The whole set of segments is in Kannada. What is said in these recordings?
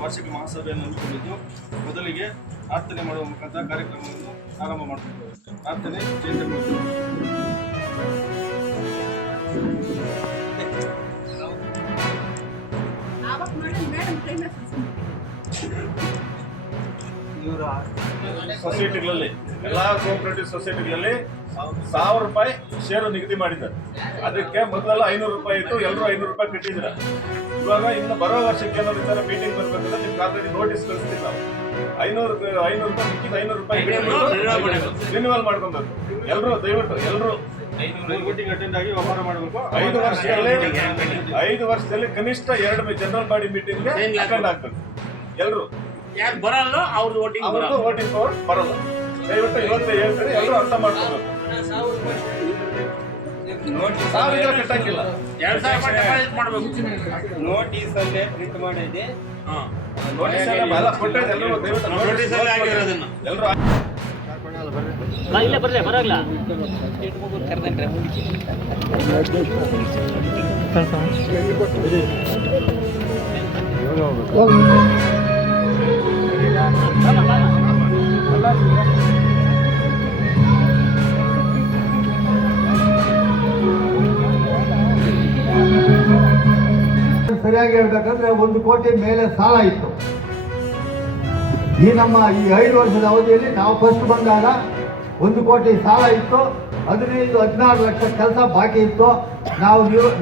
ವಾರ್ಷಿಕ ಮಹಾಸಭೆಯನ್ನು ಹಮ್ಮಿಕೊಂಡಿದ್ದು ಮೊದಲಿಗೆ ಪ್ರಾರ್ಥನೆ ಮಾಡುವ ಮುಖಾಂತರ ಕಾರ್ಯಕ್ರಮವನ್ನು ಆರಂಭ ಮಾಡುತ್ತಿದ್ದೇವೆ. ಪ್ರಾರ್ಥನೆ ಜಯಂತಿ. ಸೊಸೈಟಿಗಳಲ್ಲಿ ಎಲ್ಲಾ ಕೋಆಪರೇಟಿವ್ ಸೊಸೈಟಿಗಳಲ್ಲಿ 1000 ರೂಪಾಯಿ ಷೇರು ನಿಗದಿ ಮಾಡಿದ್ದಾರೆ. ಅದಕ್ಕೆ ಮೊದಲೆಲ್ಲ 500 ರೂಪಾಯಿ ಇತ್ತು, ಎಲ್ಲರೂ 500 ರೂಪಾಯಿ ಕಟ್ಟಿದ್ರ. ಇವಾಗ ಇನ್ನು ಬರೋ ವರ್ಷಕ್ಕೆ ಏನಾದ್ರು ಈ ತರ ಮೀಟಿಂಗ್ ಬರ್ಬೇಕಂದ್ರೆ ನಿಮ್ಗೆ ಆಲ್ರೆಡಿ ನೋಟಿಸ್ ಕಳಿಸ್ತೀವಿ ನಾವು. 500 ರೂಪಾಯಿ ಮಿಕ್ಕಿದ 500 ರೂಪಾಯಿ ರಿನ್ಯೂವಲ್ ಮಾಡ್ಕೊಬೇಕು. ಎಲ್ಲರೂ ದಯವಿಟ್ಟು ಎಲ್ಲರೂ ಮೀಟಿಂಗ್ ಅಟೆಂಡ್ ಆಗಿ ವ್ಯವಹಾರ ಮಾಡಬೇಕು. 5 ವರ್ಷದಲ್ಲಿ ಕನಿಷ್ಠ 2 ಜನರಲ್ ಬಾಡಿ ಮೀಟಿಂಗ್ ಅಟೆಂಡ್ ಆಗ್ಬೇಕು. ಎಲ್ಲರೂ ಯಾರು ಬರಲ್ಲ ಅವ್ರದ್ದು ವೋಟಿಂಗ್ ಪವರ್ ಬರಲ್ಲ. ದಯವಿಟ್ಟು ಇವತ್ತೇ ಹೇಳ್ತಾರೆ, ಎಲ್ಲರೂ ಅರ್ಥ ಮಾಡ್ಕೋಬೇಕು. ಕಟ್ಟಂಗಿಲ್ಲ. 2000 ಮಾಡಬೇಕು. ನೋಟಿಸ್ ಅಲ್ಲೇ ಪ್ರಿಂಟ್ ಮಾಡಿದೆ. ನೋಟಿಸ್ ಎಲ್ಲ ಕೊಟ್ಟಿದೆ. ಎಲ್ಲರೂ ದಯವಿಟ್ಟು ನೋಟಿಸ್ ಅಲ್ಲಿ ಆಗಿರೋದನ್ನ ಎಲ್ಲರೂ ಇಲ್ಲ ಬರಲೇ ಬರಲ್ಲ. ಸರಿಯಾಗಿ ಹೇಳ್ಬೇಕಂದ್ರೆ 1 ಕೋಟಿ ಮೇಲೆ ಸಾಲ ಇತ್ತು. ಈ 5 ವರ್ಷದ ಅವಧಿಯಲ್ಲಿ ನಾವು ಫಸ್ಟ್ ಬಂದಾಗ 1 ಕೋಟಿ ಸಾಲ ಇತ್ತು. 15-16 ಲಕ್ಷ ಕೆಲಸ ಬಾಕಿ ಇತ್ತು.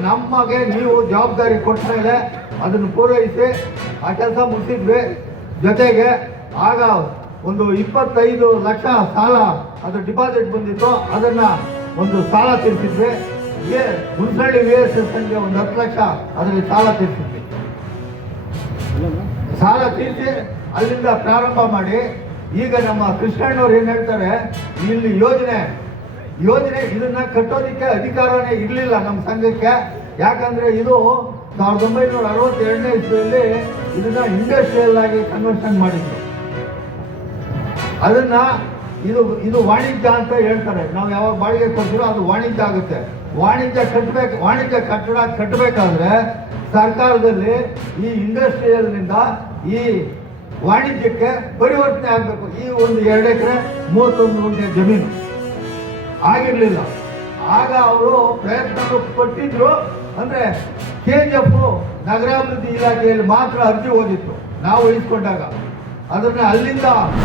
ನಮಗೆ ನೀವು ಜವಾಬ್ದಾರಿ ಕೊಟ್ಟ ಮೇಲೆ ಅದನ್ನು ಪೂರೈಸಿ ಆ ಕೆಲಸ ಮುಗಿಸಿದ್ವಿ. ಜೊತೆಗೆ ಆಗ ಒಂದು 25 ಲಕ್ಷ ಸಾಲ ಅದು ಡಿಪಾಸಿಟ್ ಬಂದಿತ್ತು. ಅದನ್ನ ಒಂದು ಸಾಲ ತೀರಿಸಿದ್ವಿ. ಹುಣಸಳ್ಳಿ VSS ಒಂದು 10 ಲಕ್ಷ ಅದರಲ್ಲಿ ಸಾಲ ತೀರಿಸಿದ್ವಿ. ಸಾಲ ತೀರಿಸಿ ಅಲ್ಲಿಂದ ಪ್ರಾರಂಭ ಮಾಡಿ ಈಗ ನಮ್ಮ ಕೃಷ್ಣಣ್ಣವ್ರು ಏನ್ ಹೇಳ್ತಾರೆ, ಇಲ್ಲಿ ಯೋಜನೆ ಇದನ್ನ ಕಟ್ಟೋದಿಕ್ಕೆ ಅಧಿಕಾರನೇ ಇರಲಿಲ್ಲ ನಮ್ಮ ಸಂಘಕ್ಕೆ. ಯಾಕಂದ್ರೆ ಇದು 1962ನೇ ಇಸ್ವಿಯಲ್ಲಿ ಇದನ್ನ ಇಂಡಸ್ಟ್ರಿಯಲ್ ಆಗಿ ಕನ್ವರ್ಷನ್ ಮಾಡಿದ್ರು. ಅದನ್ನ ಇದು ವಾಣಿಜ್ಯ ಅಂತ ಹೇಳ್ತಾರೆ. ನಾವು ಯಾವಾಗ ಬಾಡಿಗೆ ಕೊಡ್ತೀರೋ ಅದು ವಾಣಿಜ್ಯ ಆಗುತ್ತೆ. ವಾಣಿಜ್ಯ ಕಟ್ಟಡ ಕಟ್ಟಬೇಕಾದ್ರೆ ಸರ್ಕಾರದಲ್ಲಿ ಈ ಇಂಡಸ್ಟ್ರಿಯಲ್ನಿಂದ ಈ ವಾಣಿಜ್ಯಕ್ಕೆ ಪರಿವರ್ತನೆ ಆಗಬೇಕು. ಈ ಒಂದು 2 ಎಕರೆ 31 ಗುಂಟೆ ಜಮೀನು ಆಗಿರ್ಲಿಲ್ಲ. ಆಗ ಅವರು ಪ್ರಯತ್ನ ಪಟ್ಟಿದ್ರು. ಅಂದ್ರೆ KGF ನಗರಾಭಿವೃದ್ಧಿ ಇಲಾಖೆಯಲ್ಲಿ ಮಾತ್ರ ಅರ್ಜಿ ಹೋಗಿತ್ತು ನಾವು ಇಸ್ಕೊಂಡಾಗ. ಅದನ್ನ ಅಲ್ಲಿಂದ